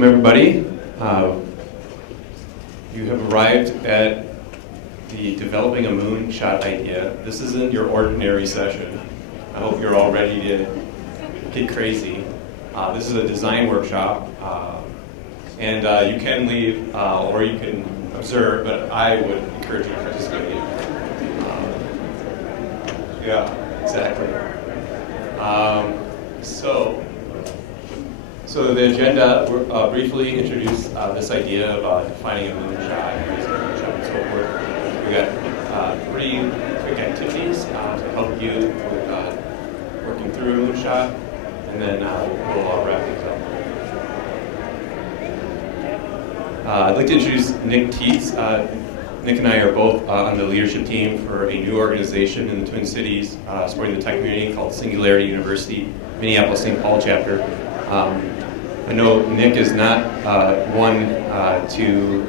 Welcome everybody. You have arrived at the Developing a Moonshot idea. This isn't your ordinary session. I hope you're all ready to get crazy. This is a design workshop, and you can leave or you can observe, but I would encourage you to participate. Yeah, exactly. So the agenda, we'll briefly introduce this idea of defining a moonshot, using a moonshot and so forth. We got 3 quick activities to help you with working through a moonshot, and then we'll wrap things up. I'd like to introduce Nick Tietz. Nick and I are both on the leadership team for a new organization in the Twin Cities supporting the tech community called Singularity University, Minneapolis-St. Paul chapter. I know Nick is not one to,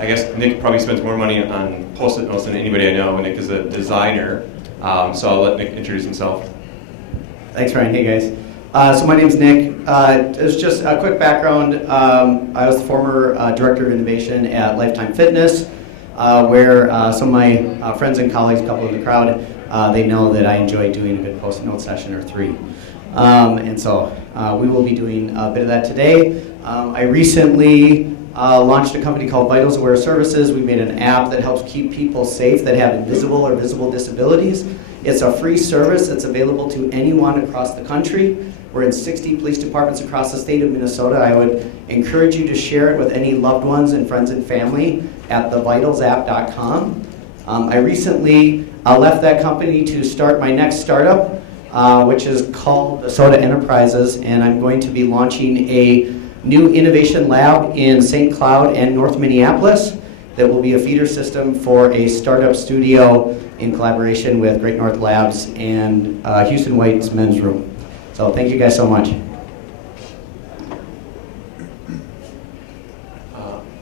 I guess Nick probably spends more money on Post-it notes than anybody I know. Nick is a designer, so I'll let Nick introduce himself. Thanks, Ryan. Hey, guys. So my name's Nick. It's just a quick background. I was the former Director of Innovation at Lifetime Fitness, where some of my friends and colleagues, a couple in the crowd, they know that I enjoy doing a good Post-it note session or 3. And so we will be doing a bit of that today. I recently launched a company called Vitals Aware Services. We made an app that helps keep people safe that have invisible or visible disabilities. It's a free service that's available to anyone across the country. We're in 60 police departments across the state of Minnesota. I would encourage you to share it with any loved ones and friends and family at thevitalsapp.com. I recently left that company to start my next startup, which is called the Soda Enterprises, and I'm going to be launching a new innovation lab in St. Cloud and North Minneapolis that will be a feeder system for a startup studio in collaboration with Great North Labs and Houston White's Men's Room. So thank you guys so much.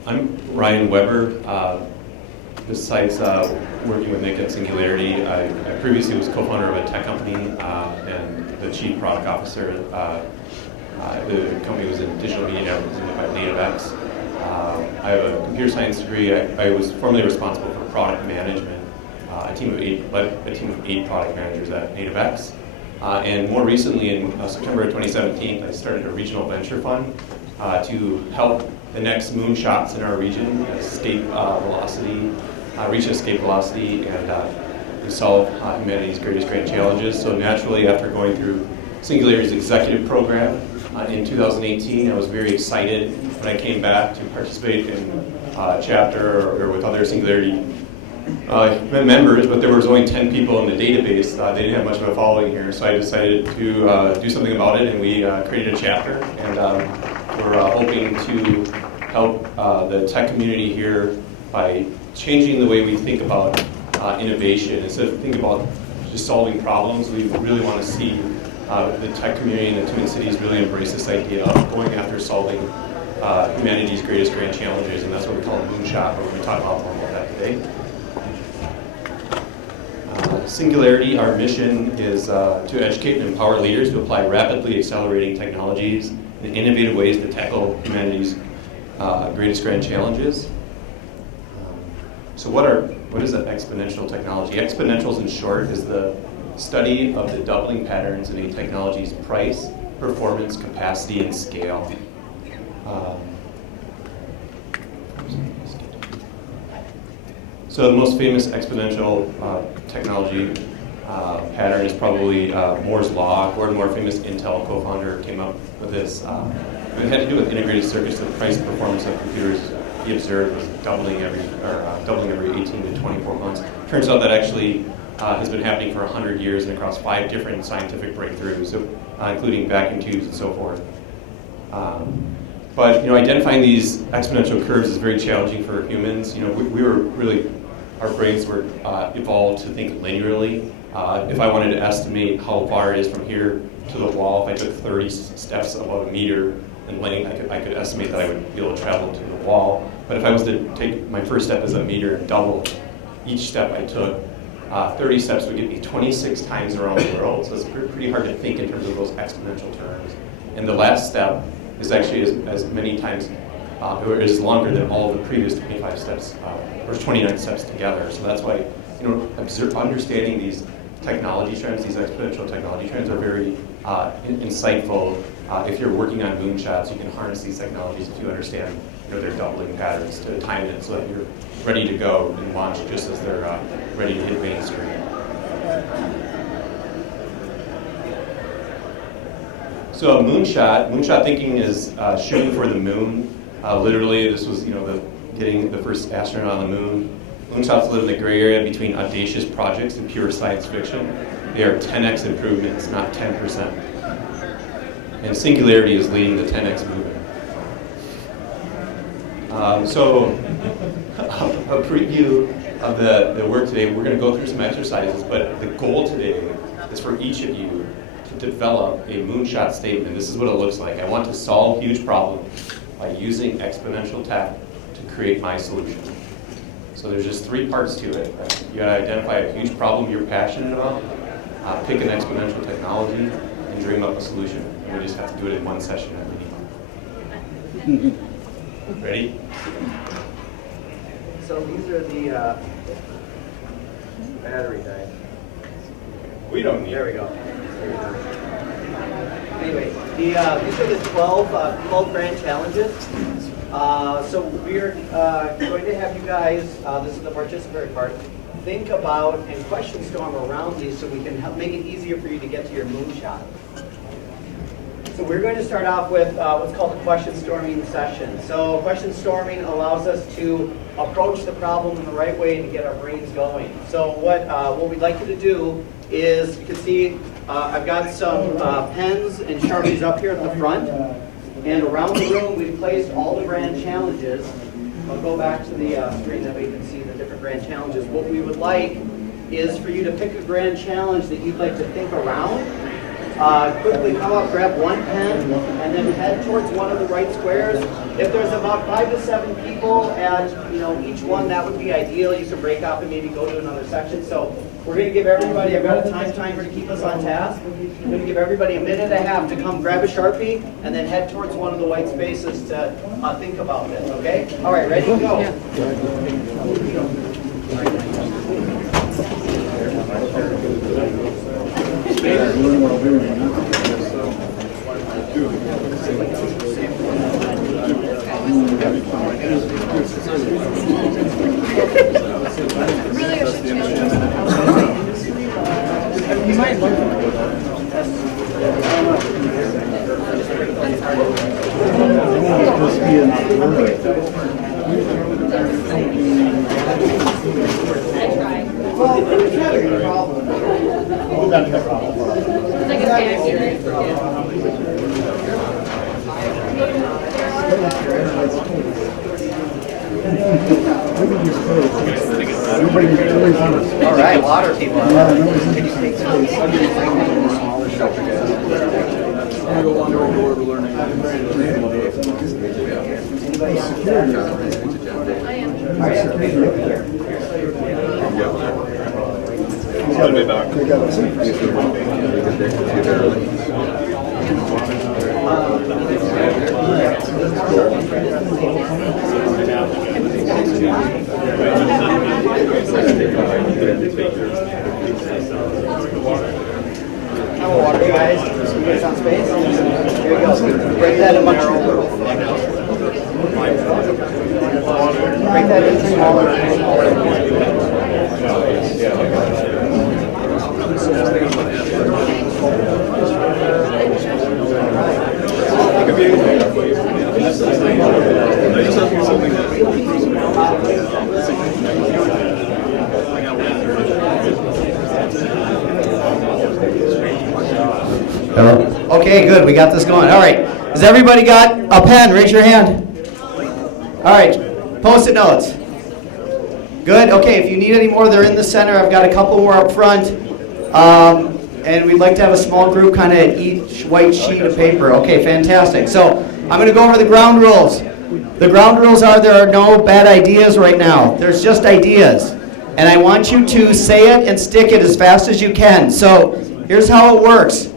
I'm Ryan Weber. Besides working with Nick at Singularity, I previously was co-founder of a tech company and the chief product officer. The company was in digital media networking by NativeX. I have a computer science degree. I was formerly responsible for product management. Led a team of 8 product managers at NativeX. And more recently, in September of 2017, I started a regional venture fund to help the next moonshots in our region reach escape velocity, and solve humanity's greatest grand challenges. So naturally, after going through Singularity's executive program in 2018, I was very excited when I came back to participate in a chapter or with other Singularity members, but there was only 10 people in the database. They didn't have much of a following here, so I decided to do something about it, and we created a chapter, and we're hoping to help the tech community here by changing the way we think about innovation. Instead of thinking about just solving problems, we really want to see the tech community in the Twin Cities really embrace this idea of going after solving humanity's greatest grand challenges, and that's what we call a moonshot, but we're going to talk a lot more about that today. Singularity, our mission is to educate and empower leaders to apply rapidly accelerating technologies in innovative ways to tackle humanity's greatest grand challenges. So what is an exponential technology? Exponentials, in short, is the study of the doubling patterns in a technology's price, performance, capacity, and scale. So the most famous exponential technology pattern is probably Moore's Law. Gordon Moore, famous Intel co-founder, came up with this. It had to do with integrated circuits. The price performance of computers he observed was doubling every 18 to 24 months. Turns out that actually has been happening for 100 years and across 5 different scientific breakthroughs, including vacuum tubes and so forth. But identifying these exponential curves is very challenging for humans. We were really, our brains were evolved to think linearly. If I wanted to estimate how far it is from here to the wall, if I took 30 steps about a meter in length, I could estimate that I would be able to travel to the wall. But if I was to take my first step as a meter and double each step I took, 30 steps would get me 26 times around the world. So it's pretty hard to think in terms of those exponential terms. And the last step is actually as many times, or is longer than all the previous 25 steps, or 29 steps together. So that's why, understanding these technology trends, these exponential technology trends are very insightful. If you're working on moonshots, you can harness these technologies if you understand their doubling patterns to time it so that you're ready to go and launch just as they're ready to hit mainstream. So moonshot thinking is shooting for the moon. Literally, this was getting the first astronaut on the moon. Moonshots live in the gray area between audacious projects and pure science fiction. They are 10x improvements, not 10%. And singularity is leading the 10x movement. So a preview of the work today, we're going to go through some exercises, but the goal today is for each of you to develop a moonshot statement. This is what it looks like. I want to solve huge problems by using exponential tech to create my solution. So there's just 3 parts to it. You got to identify a huge problem you're passionate about, pick an exponential technology, and dream up a solution. And we just have to do it in one session at meeting. Ready? So these are the battery died. We don't need. There we go. Anyway, these are the 12 grand challenges. So we're going to have you guys, this is the participatory part, think about and question storm around these so we can help make it easier for you to get to your moonshot. So we're going to start off with what's called a question storming session. So question storming allows us to approach the problem in the right way to get our brains going. So what we'd like you to do is, you can see I've got some pens and Sharpies up here at the front. And around the room we've placed all the grand challenges. I'll go back to the screen that we can see the different grand challenges. What we would like is for you to pick a grand challenge that you'd like to think around. Quickly come up, grab one pen, and then head towards one of the right squares. If there's about 5 to 7 people at each one, that would be ideal. You can break off and maybe go to another section. So we're going to give everybody, I've got a time timer to keep us on task. I'm going to give everybody a minute and a half to come grab a Sharpie and then head towards one of the white spaces to think about this, okay? All right, ready, go. Really, I should you might learn All right, water people. Have a water, guys. You guys on space? Here we go. Break that in much. Break that into smaller. Hello? Okay, good. We got this going. All right. Has everybody got a pen? Raise your hand. All right. Post-it notes. Good. Okay, if you need any more, they're in the center. I've got a couple more up front. And we'd like to have a small group kind of each white sheet of paper. Okay, fantastic. So I'm going to go over the ground rules. The ground rules are there are no bad ideas right now. There's just ideas. And I want you to say it and stick it as fast as you can. So here's how it works.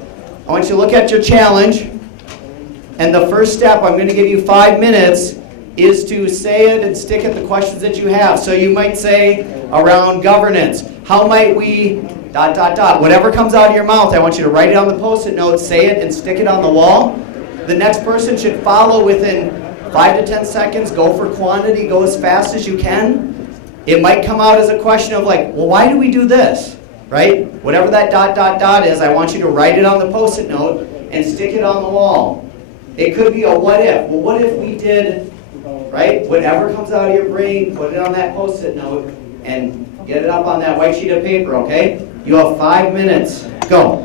I want you to look at your challenge. And the first step, I'm going to give you 5 minutes, is to say it and stick at the questions that you have. So you might say around governance, how might we ... Whatever comes out of your mouth, I want you to write it on the Post-it note, say it, and stick it on the wall. The next person should follow within 5 to 10 seconds. Go for quantity. Go as fast as you can. It might come out as a question of like, well, why do we do this? Right? Whatever that ... is, I want you to write it on the Post-it note and stick it on the wall. It could be a what if. Well, what if we did, right? Whatever comes out of your brain, put it on that Post-it note and get it up on that white sheet of paper, okay? You have 5 minutes. Go.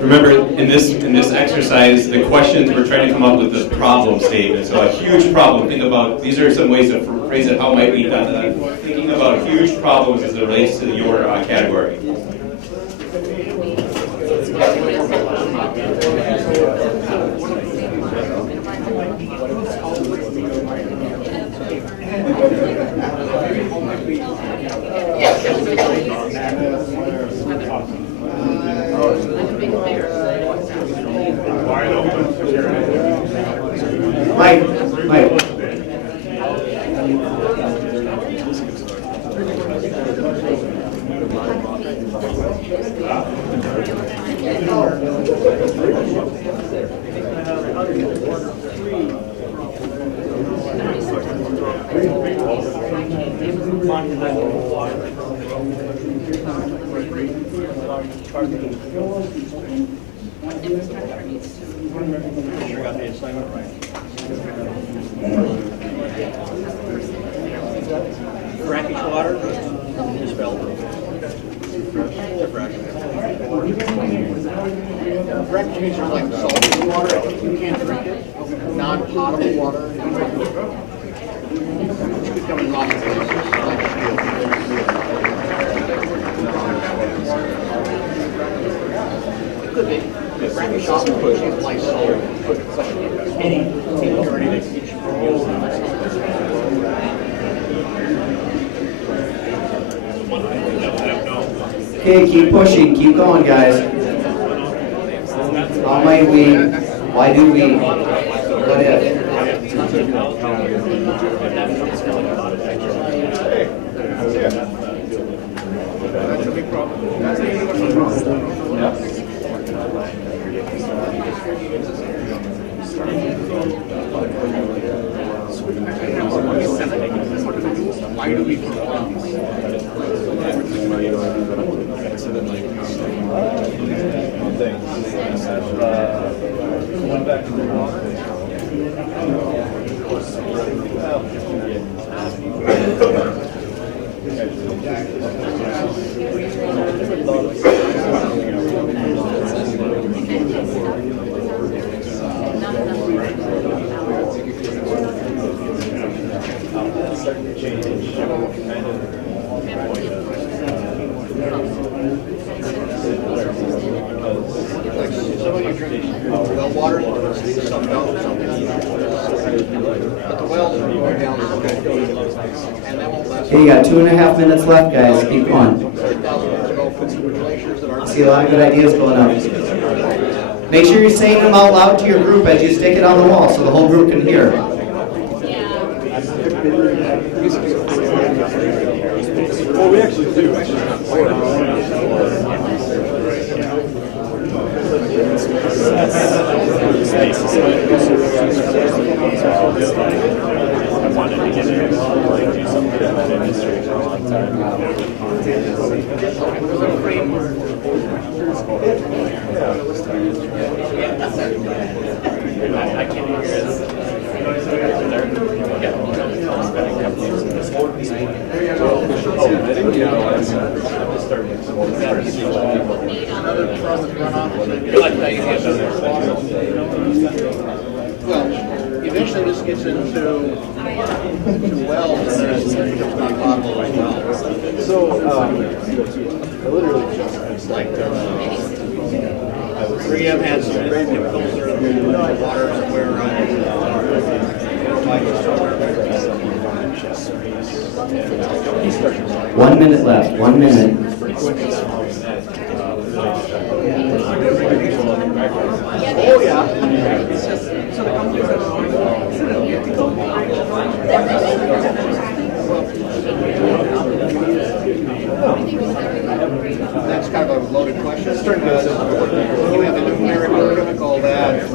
Remember, in this exercise, the questions we're trying to come up with this problem statement. So a huge problem. Think about, these are some ways to phrase it. How might we done that? Thinking about huge problems as it relates to your category. Mike. Brackish water is spelled. Brackish means there's like salt in the water, you can't drink it. Non-potable water. Which could come in lots of places, like it could be. Brackish also seems like salt. Any purity that keeps you from using it. Okay, keep pushing, keep going, guys. How might we, why do we, what if? That's a big problem. Why do we well water, some don't, some but the wells are going down, and that won't last. Okay, you got 2.5 minutes left, guys. Keep going. 30,000 years ago, put some glaciers that aren't. See a lot of good ideas going up. Make sure you're saying them out loud to your group as you stick it on the wall so the whole group can hear. Well, we actually do. I wanted to get in, like, do some kind of industry for a long time. I can't hear it. Well, eventually this gets into wells, and then it's not potable as well. So, I literally just Like, 3M had some chemicals in the water somewhere around, like somewhere 1 minute left. 1 minute. Oh, yeah. That's kind of a loaded question. We have a numeric or chemical that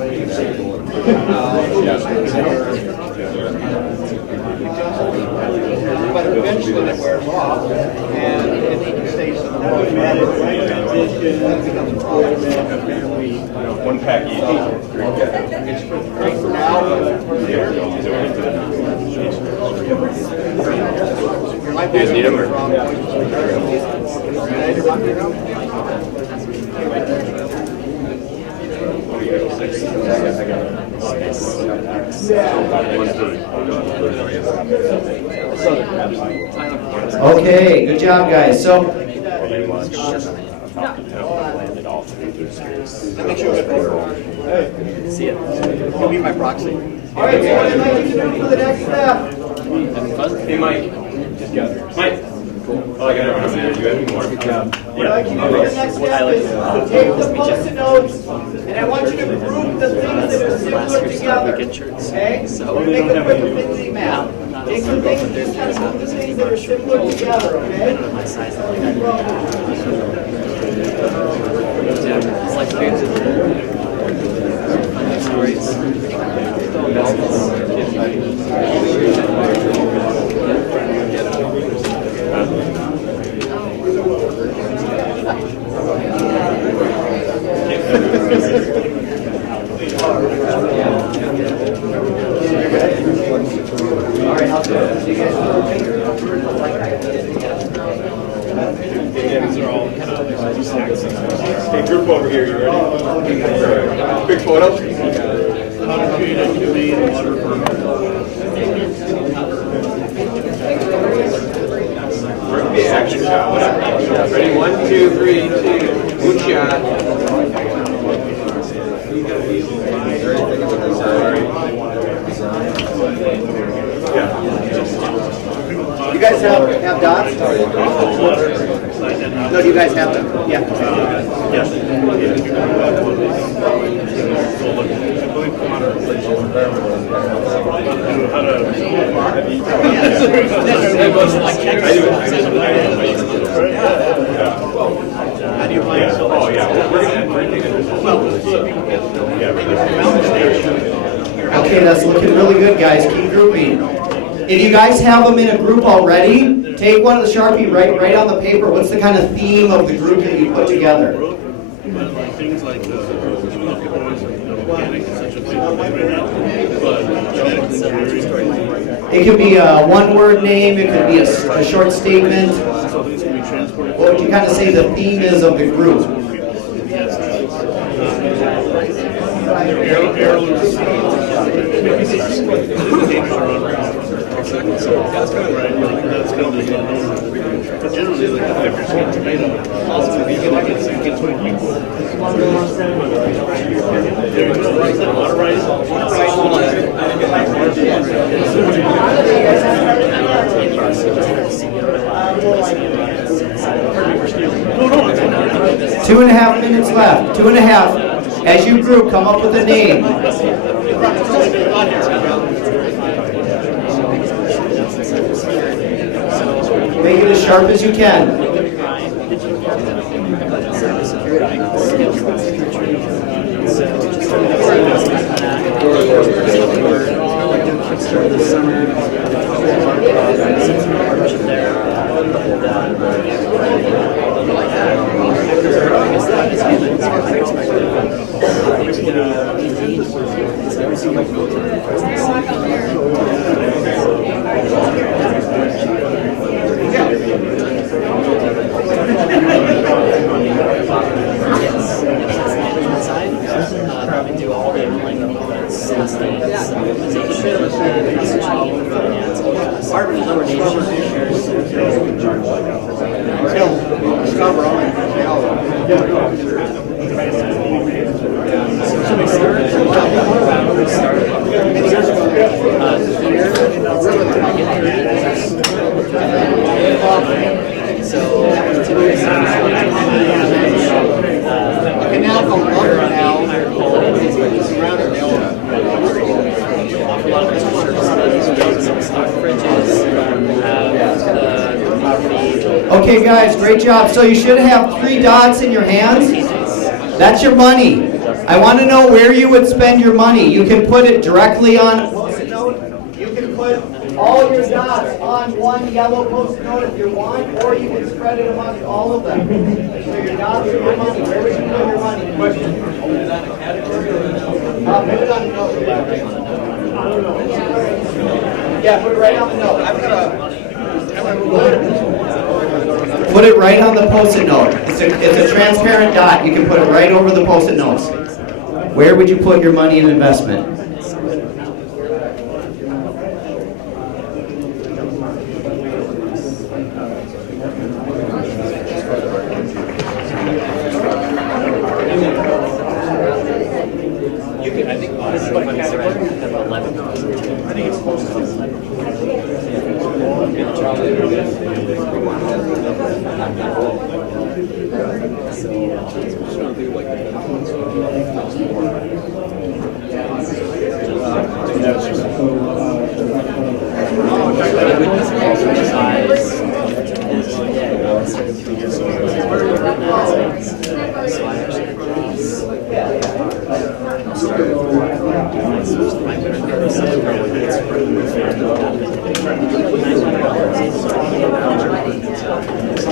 but eventually it wears off and it stays in the water. That becomes a problem. One pack each. It's great for now, but your life is need 'em, or- from Okay, good job, guys. So, that makes you a good player. See it. You'll be my proxy. All right, so what I'd like you to do for the next step. Hey, Mike. Mike. Oh, I got it over there. You have any more? Good job. What I'd like you to do for the next step is take the post-it notes, and I want you to group the things that are similar together. Okay? We're going to make a quick affinity map. Take some things, just kind of group the things that are similar together, okay? It's like food. Funny stories. Hey, group over here, you ready? Quick photo. Action shot. Ready? 1, 2, 3, 2. Moonshot. You guys have dots? No, do you guys have them? Yeah. okay, that's looking really good, guys. Keep grouping. If you guys have them in a group already, take one of the Sharpie, write on the paper, what's the kind of theme of the group that you put together? Things like organic, such a thing right now. But It could be a one-word name, it could be a short statement. so things can be transported. What would you kind of say the theme is of the group? Heirlooms. That's kind of right. That's kind of the but generally, like if you're seeing tomato, also you can look at it gets what you there you go. Water rice. No, 2.5 minutes left. 2.5. As you group, come up with a name. Make it as sharp as you can. We do all the like Okay, guys, great job. So you should have 3 dots in your hands. That's your money. I want to know where you would spend your money. You can put it directly on. Post-it note. You can put all your dots on one yellow post-it note if you want, or you can spread it amongst all of them. So your dots are your money. Where would you put your money? Question. Put it on a category or put it on the note. Yeah, put it right on the note. Put it right on the post-it note. It's a transparent dot. You can put it right over the post-it notes. Where would you put your money in investment? You can, I think, this is what category? Have 11. I think it's close to 11.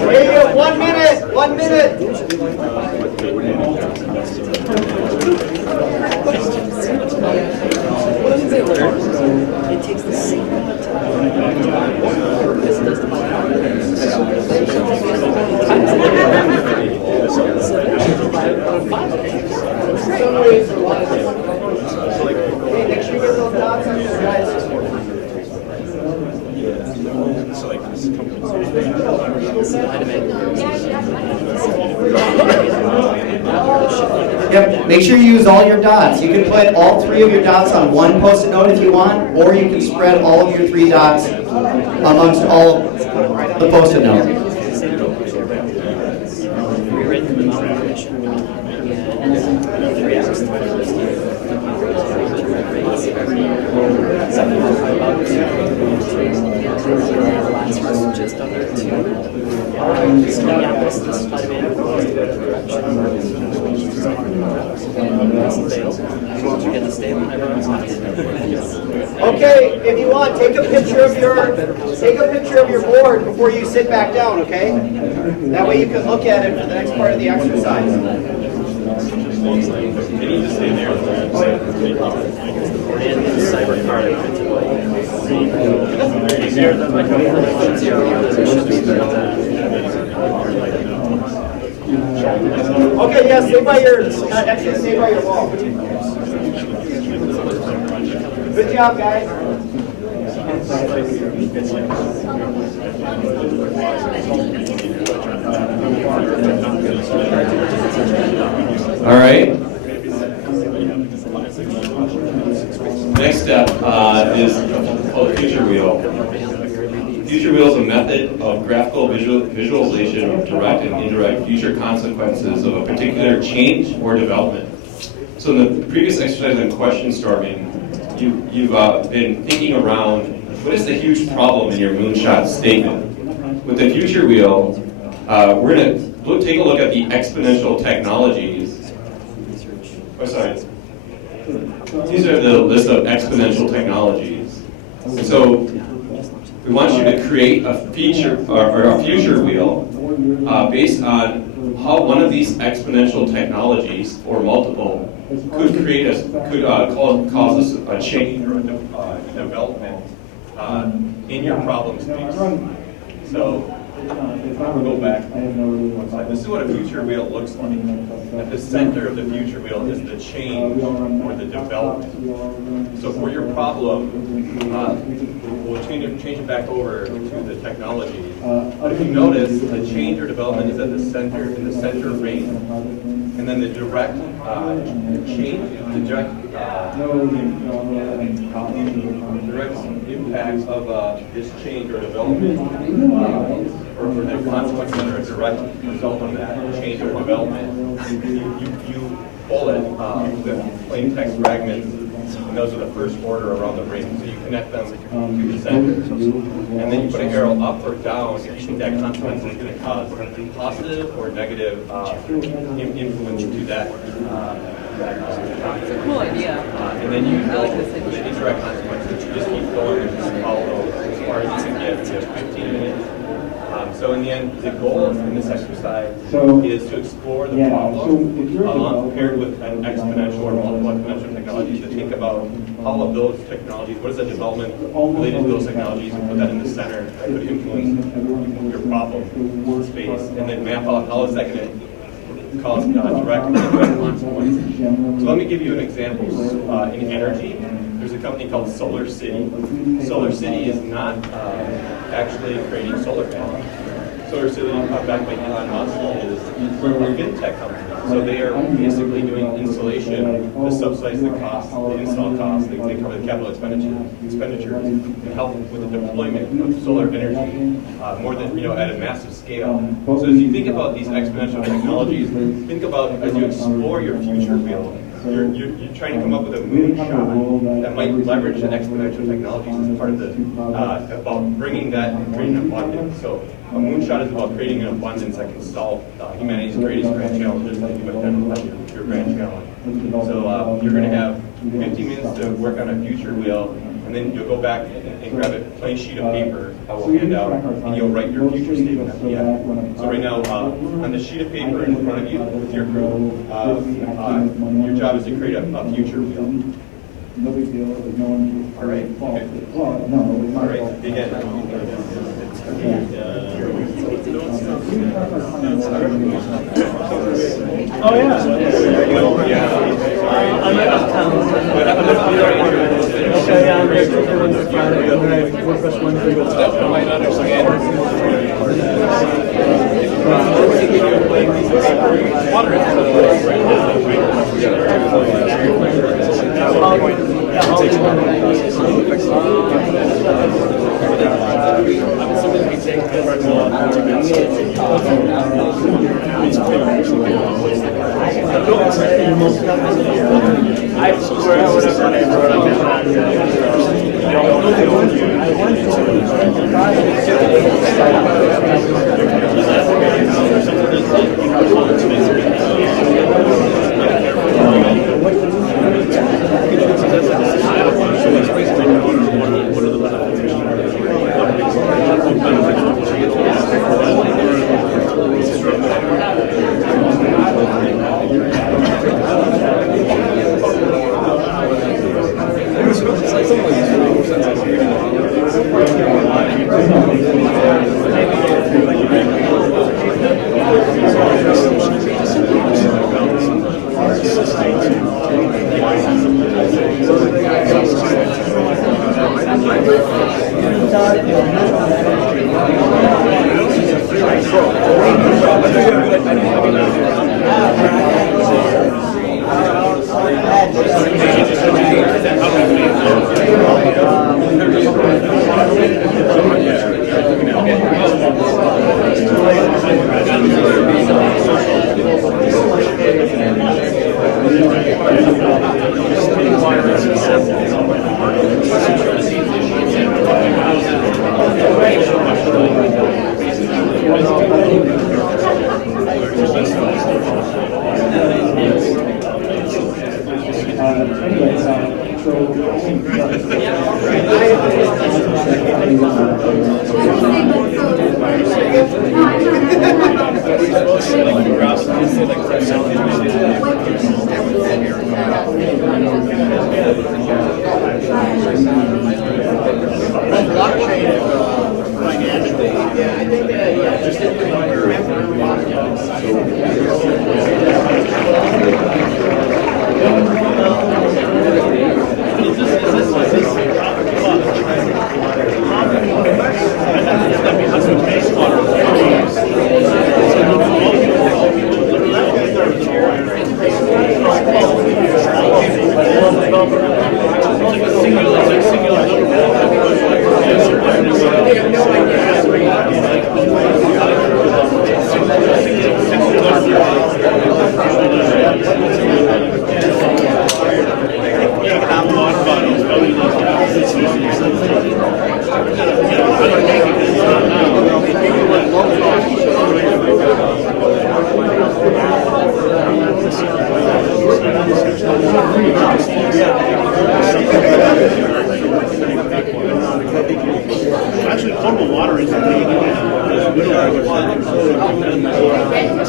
Wait, 1 minute. 1 minute. It takes the same amount of time. This does the Hey, make sure you get those dots on there, guys. Yep, make sure you use all your dots. You can put all 3 of your dots on one post-it note if you want, or you can spread all of your 3 dots amongst all the post-it note. Just under 2. So yeah, this is Spider-Man. You get the stable and everyone's happy. Okay, if you want, take a picture of your board before you sit back down, okay? That way you can look at it for the next part of the exercise. And cyber card. Okay, yeah, stay by your, actually stay by your wall. Good job, guys. All right. Next step is called Future Wheel. Future Wheel is a method of graphical visualization of direct and indirect future consequences of a particular change or development. So in the previous exercise on question storming, you've been thinking around what is the huge problem in your Moonshot statement. With the Future Wheel, we're going to take a look at the exponential technologies. Oh, sorry. These are the list of exponential technologies. So we want you to create a feature or a future wheel based on how one of these exponential technologies or multiple could cause us a change or a development in your problem space. So we'll go back. This is what a future wheel looks like. At the center of the future wheel is the change or the development. So for your problem, we'll change it back over to the technology. But if you notice, the change or development is at the center, in the center range. And then the direct change, the direct impacts of this change or development, or the consequences that are a direct result of that change or development, you pull it with plain text fragments and those are the first order around the ring. So you connect them to the center, and then you put an arrow up or down if you think that consequence is going to cause positive or negative influence to that. It's a cool idea. And then you I like this with idea. the indirect consequences, you just keep going and just follow as far as you can get. You have 15 minutes. So in the end, the goal in this exercise is to explore the problem paired with an exponential or multiple exponential technologies to think about how of those technologies, what is the development related to those technologies, and put that in the center that could influence your problem space, and then map out how is that going to cause direct and indirect consequences. So let me give you an example. In energy, there's a company called Solar City. Solar City is not actually creating solar panels. Solar City, backed by Elon Musk, is a fintech company. So they are basically doing insulation to subsidize the cost, the install costs. They cover the capital expenditures and help with the deployment of solar energy more than at a massive scale. So as you think about these exponential technologies, think about as you explore your future field. You're trying to come up with a moonshot that might leverage the exponential technologies as part of the about bringing that and creating abundance. So a moonshot is about creating an abundance that can solve humanity's greatest grand challenges that you've identified your grand challenge. So you're going to have 50 minutes to work on a future wheel, and then you'll go back and grab a plain sheet of paper I will hand out, and you'll write your future statement at the end. So right now, on the sheet of paper in front of you with your crew, your job is to create a future wheel. No big deal. No one. All right. Okay. No. All right. Begin. Oh yeah. I'm out of town. Okay, yeah, I'm ready for Friday. I'm going to work this Wednesday. I might understand. I swear I would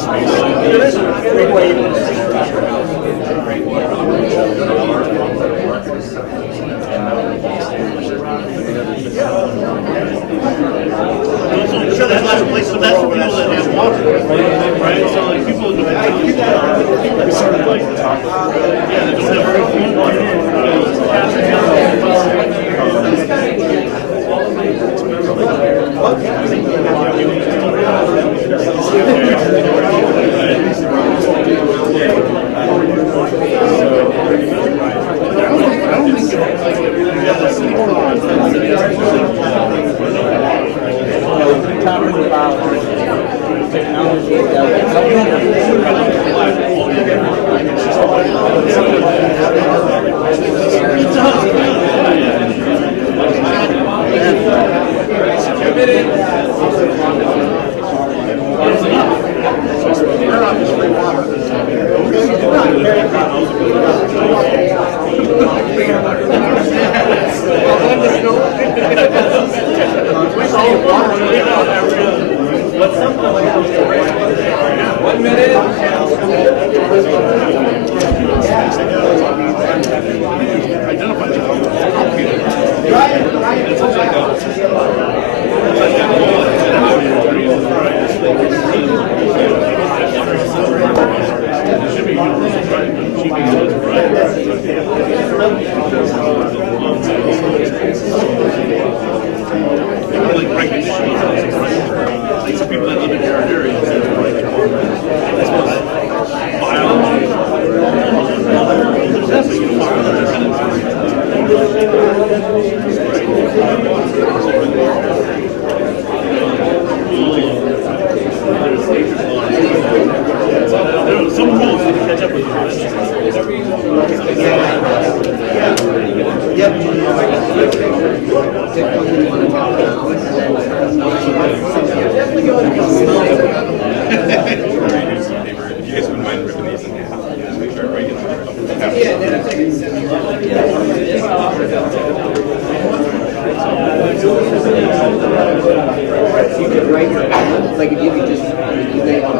There is a great way to I'm sure there's lots of places, but that's for people that have water, right? So like people who we sort of like talk about yeah, they don't have clean water. Talking about technology that Like recognition of things, right? Like some people that live in different areas, I suppose biology. There are some rules that catch up with If you guys wouldn't mind ripping these in half, just make sure I break You could write your, like if you could just, you lay on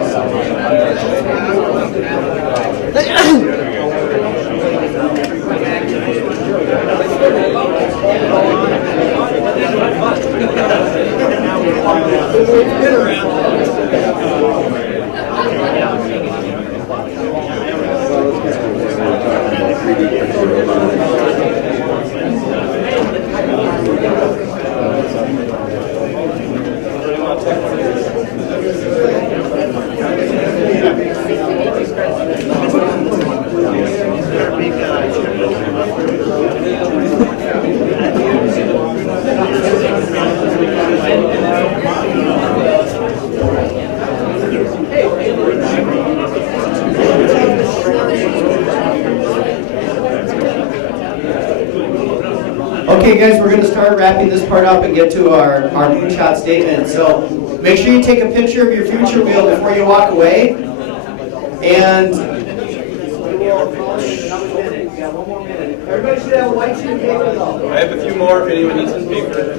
Okay guys, we're going to start wrapping this part up and get to our Moonshot statement. So make sure you take a picture of your future wheel before you walk away. And everybody should have a white sheet of paper though. I have a few more if anyone needs some paper.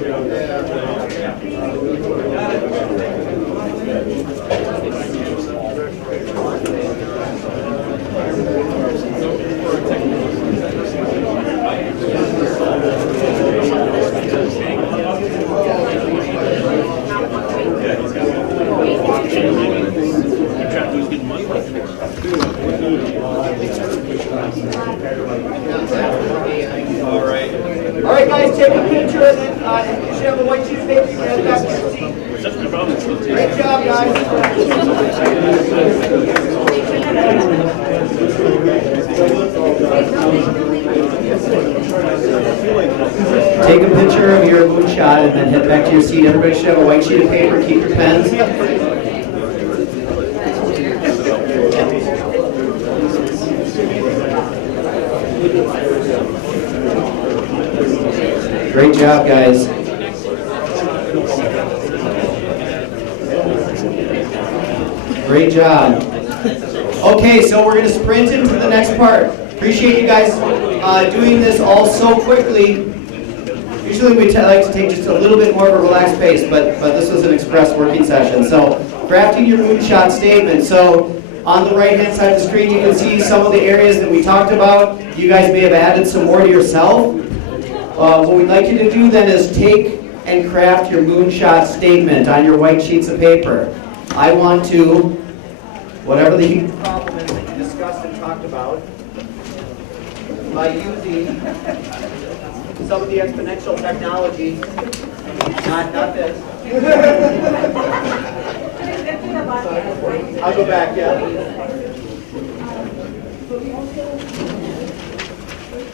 All right, guys, take a picture and then you should have a white sheet of paper. You can head back to your seat. Great job, guys. take a picture of your moonshot and then head back to your seat. Everybody should have a white sheet of paper. Keep your pens. Great job, guys. Great job. Okay, so we're going to sprint into the next part. Appreciate you guys doing this all so quickly. Usually we like to take just a little bit more of a relaxed pace, but this was an express working session. So Crafting your moonshot statement. So on the right-hand side of the screen, you can see some of the areas that we talked about. You guys may have added some more to yourself. What we'd like you to do then is take and craft your moonshot statement on your white sheets of paper. I want to, whatever the Problem is that you discussed and talked about by using some of the exponential technology, not this. I'll go back, yeah.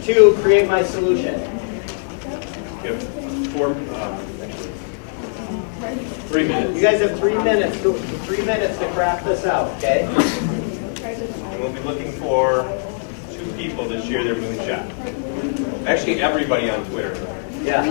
To create my solution. Yep. 3 minutes. You guys have 3 minutes, 3 minutes to craft this out, okay? And we'll be looking for 2 people to share their moonshot. Actually, everybody on Twitter. Yeah.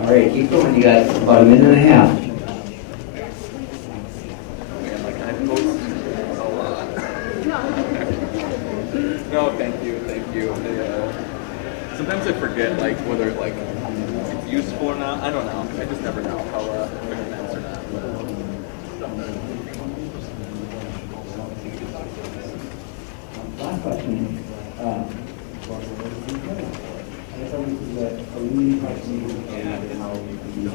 All right, keep going. You got about a minute and a half. No, thank you. Sometimes I forget, like, whether, like, it's useful or not. I don't know. I just never know how if it matters or not. Last question. I guess this is a leading question and how we can use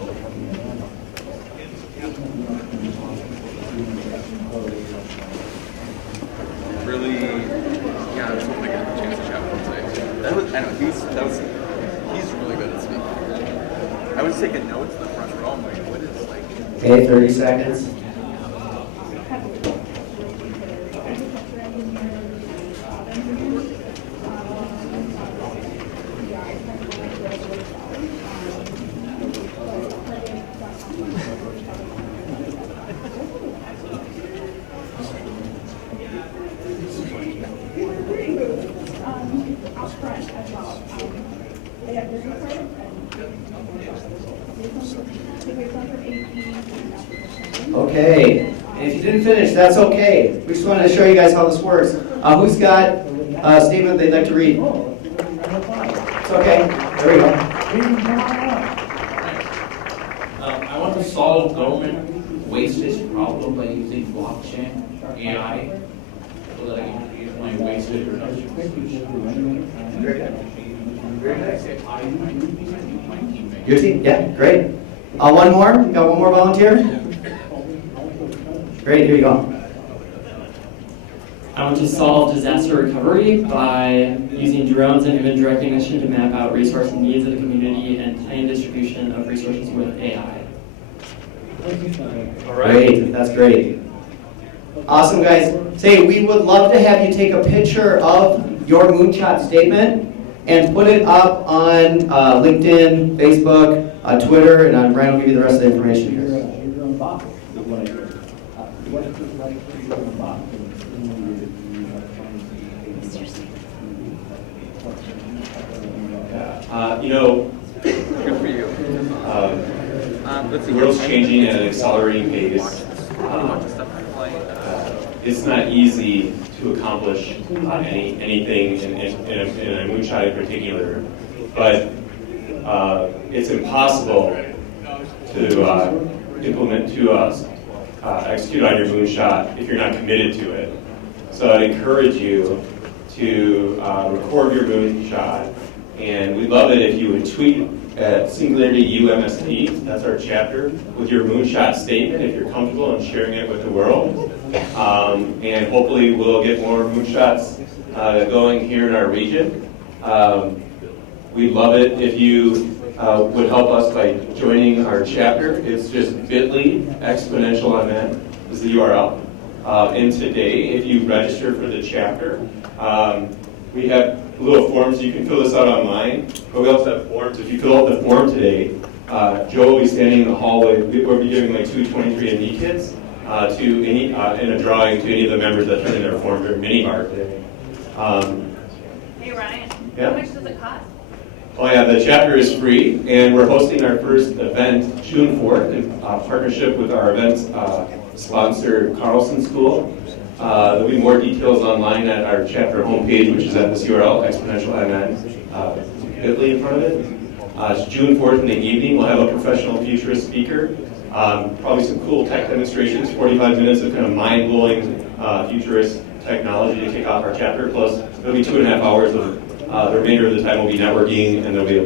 Really, yeah, I was hoping I get a chance to chat with him today. I know, he's really good at speaking. I was taking notes in the front row. I'm like, what is, like... Okay, 30 seconds. Okay, and if you didn't finish, that's okay. We just wanted to show you guys how this works. Who's got a statement they'd like to read? It's okay. There we go. I want to solve government wastage problem by using blockchain, AI, so that I can use my wastage reduction solution. Your team? Yeah, great. One more? Got one more volunteer? Great, here you go. I want to solve disaster recovery by using drones and image recognition to map out resource needs of the community and plan distribution of resources with AI. All right. Great, that's great. Awesome, guys. Say, we would love to have you take a picture of your moonshot statement and put it up on LinkedIn, Facebook, Twitter, and Brian will give you the rest of the information here. Good for you. The world's changing at an accelerating pace. It's not easy to accomplish anything in a moonshot in particular, but it's impossible to execute on your moonshot if you're not committed to it. So I'd encourage you to record your moonshot, and we'd love it if you would tweet at Singularity UMSP, that's our chapter, with your moonshot statement if you're comfortable in sharing it with the world. And hopefully we'll get more moonshots going here in our region. We'd love it if you would help us by joining our chapter. It's just bit.ly /exponential is the URL. And today, if you register for the chapter, we have little forms. You can fill this out online, but we also have forms. If you fill out the form today, Joe will be standing in the hallway. We'll be giving like 2 23andMe kits to any in a drawing to any of the members that turn in their form during MinneBar today. Hey Ryan, Yeah? how much does it cost? Oh yeah, the chapter is free, and we're hosting our first event June 4th in partnership with our events sponsor, Carlson School. There'll be more details online at our chapter homepage, which is at this URL, exponential bit.ly in front of it. It's June 4th in the evening. We'll have a professional futurist speaker. Probably some cool tech demonstrations, 45 minutes of kind of mind-blowing futurist technology to kick off our chapter. Plus, there'll be 2.5 hours of the remainder of the time will be networking, and there'll be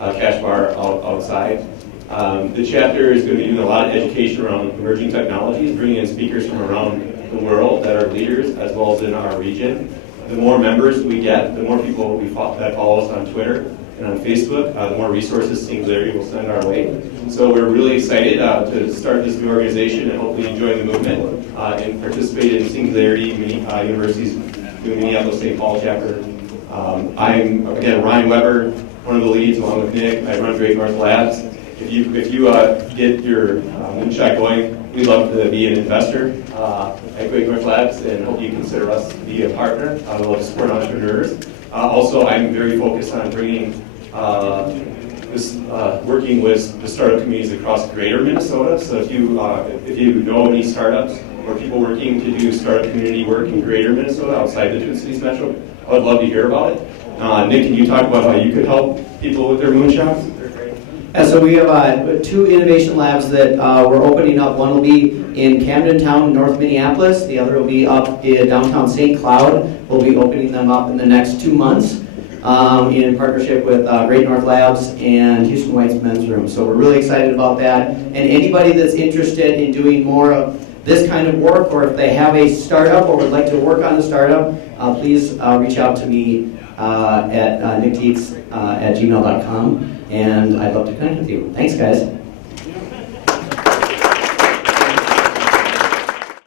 a cash bar outside. The chapter is going to be doing a lot of education around emerging technologies, bringing in speakers from around the world that are leaders, as well as in our region. The more members we get, the more people that follow us on Twitter and on Facebook, the more resources Singularity will send our way. So we're really excited to start this new organization and hopefully join the movement and participate in Singularity University's Minneapolis-St. Paul chapter. I'm, again, Ryan Weber, one of the leads, along with Nick. I run Great North Labs. If you get your moonshot going, we'd love to be an investor at Great North Labs and hope you consider us to be a partner. We love to support entrepreneurs. Also, I'm very focused on bringing working with the startup communities across greater Minnesota. So if you know any startups or people working to do startup community work in greater Minnesota outside the Twin Cities Metro, I would love to hear about it. Nick, can you talk about how you could help people with their moonshots? Yeah, so we have 2 innovation labs that we're opening up. One will be in Camden Town, North Minneapolis. The other will be up in downtown St. Cloud. We'll be opening them up in the next 2 months in partnership with Great North Labs and Houston White's Men's Room. So we're really excited about that. And anybody that's interested in doing more of this kind of work, or if they have a startup or would like to work on a startup, please reach out to me at nickteets@gmail.com. And I'd love to connect with you. Thanks, guys.